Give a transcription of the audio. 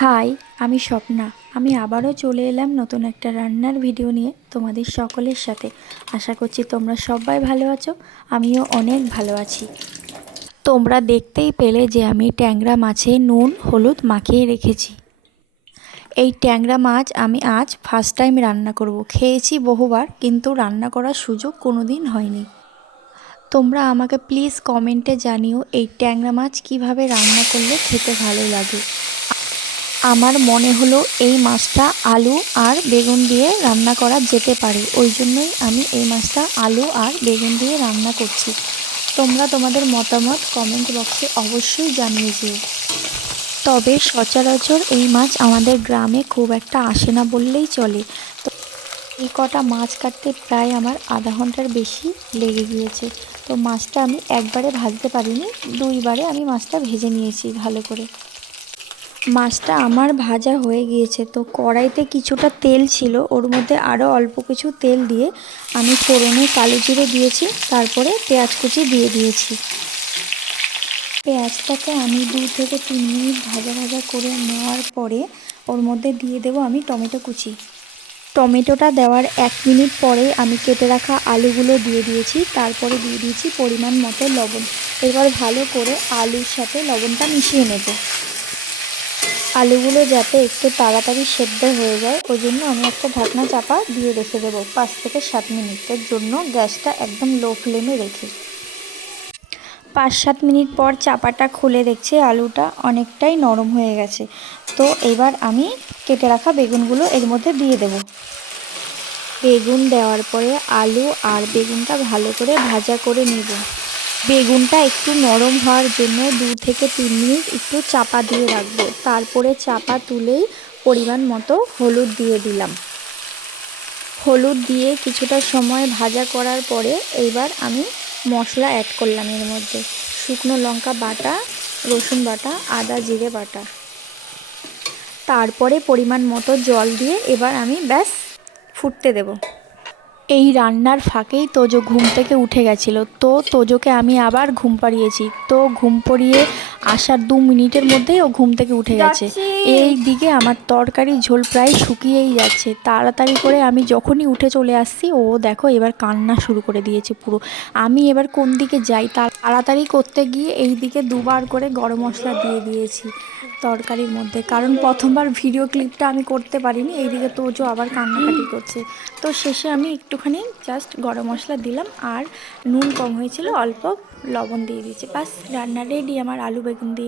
High, আমি স্বপ্না। আমি আবারও চলে এলাম নতুন একটা রান্নার ভিডিও নিয়ে তোমাদের সকলের সাথে। আশা করছি তোমরা সবাই ভালো আছো, আমিও অনেক ভালো আছি। তোমরা দেখতেই পেলে যে আমি ট্যাংরা মাছে নুন হলুদ মাখিয়ে রেখেছি। এই ট্যাংরা মাছ আমি আজ ফার্স্ট টাইম রান্না করব। খেয়েছি বহুবার, কিন্তু রান্না করার সুযোগ কোনো দিন হয়নি। তোমরা আমাকে প্লিজ কমেন্টে জানিও এই ট্যাংরা মাছ কিভাবে রান্না করলে খেতে ভালো লাগে। আমার মনে হলো এই মাছটা আলু আর বেগুন দিয়ে রান্না করা যেতে পারে, ওই জন্যই আমি এই মাছটা আলু আর বেগুন দিয়ে রান্না করছি। তোমরা তোমাদের মতামত কমেন্ট বক্সে অবশ্যই জানিয়ে যেও। তবে সচরাচর এই মাছ আমাদের গ্রামে খুব একটা আসে না বললেই চলে। তো এই কটা মাছ কাটতে প্রায় আমার আধা ঘন্টার বেশি লেগে গিয়েছে। তো মাছটা আমি একবারে ভাজতে পারিনি, দুইবারে আমি মাছটা ভেজে নিয়েছি ভালো করে। মাছটা আমার ভাজা হয়ে গিয়েছে। তো কড়াইতে কিছুটা তেল ছিল, ওর মধ্যে আরও অল্প কিছু তেল দিয়ে আমি ফোড়নে কালো জিরে দিয়েছি, তারপরে পেঁয়াজ কুচি দিয়ে দিয়েছি। পেঁয়াজটাকে আমি 2 থেকে 3 মিনিট ভাজা ভাজা করে নেওয়ার পরে ওর মধ্যে দিয়ে দেবো আমি টমেটো কুচি। টমেটোটা দেওয়ার 1 মিনিট পরে আমি কেটে রাখা আলুগুলো দিয়ে দিয়েছি, তারপরে দিয়ে দিয়েছি পরিমাণ মতো লবণ। এবার ভালো করে আলুর সাথে লবণটা মিশিয়ে নেব। আলুগুলো যাতে একটু তাড়াতাড়ি সেদ্ধ হয়ে যায়, ওই জন্য আমি একটা ঢাকনা চাপা দিয়ে রেখে দেবো 5 থেকে 7 মিনিটের জন্য, গ্যাসটা একদম লো ফ্লেমে রেখে। 5-7 মিনিট পর চাপাটা খুলে দেখছি আলুটা অনেকটাই নরম হয়ে গেছে। তো এবার আমি কেটে রাখা বেগুনগুলো এর মধ্যে দিয়ে দেব। বেগুন দেওয়ার পরে আলু আর বেগুনটা ভালো করে ভাজা করে নেব। বেগুনটা একটু নরম হওয়ার জন্য 2 থেকে 3 মিনিট একটু চাপা দিয়ে রাখবো। তারপরে চাপা তুলেই পরিমাণ মতো হলুদ দিয়ে দিলাম। হলুদ দিয়ে কিছুটা সময় ভাজা করার পরে এইবার আমি মশলা অ্যাড করলাম এর মধ্যে। শুকনো লঙ্কা বাটা, রসুন বাটা, আদা জিরে বাটা। তারপরে পরিমাণ মতো জল দিয়ে এবার আমি ব্যাস ফুটতে দেব। এই রান্নার ফাঁকেই তোজো ঘুম থেকে উঠে গেছিলো। তো তোজোকে আমি আবার ঘুম পাড়িয়েছি। তো ঘুম পাড়িয়ে আসার 2 মিনিটের মধ্যেই ও ঘুম থেকে উঠে গেছে। এই দিকে আমার তরকারির ঝোল প্রায় শুকিয়েই যাচ্ছে। তাড়াতাড়ি করে আমি যখনই উঠে চলে আসছি, ও দেখো এবার কান্না শুরু করে দিয়েছে পুরো। আমি এবার কোন দিকে যাই তাড়াতাড়ি করতে গিয়ে এই দিকে 2বার করে গরম মশলা দিয়ে দিয়েছি তরকারির মধ্যে, কারণ প্রথমবার ভিডিও ক্লিপটা আমি করতে পারিনি। এইদিকে তোজো আবার কান্নাকাটি করছে। তো শেষে আমি একটুখানি জাস্ট গরম মশলা দিলাম, আর নুন কম হয়েছিল অল্প লবণ দিয়ে দিয়েছি। বাস রান্না রেডি আমার আলু বেগুন দিয়ে।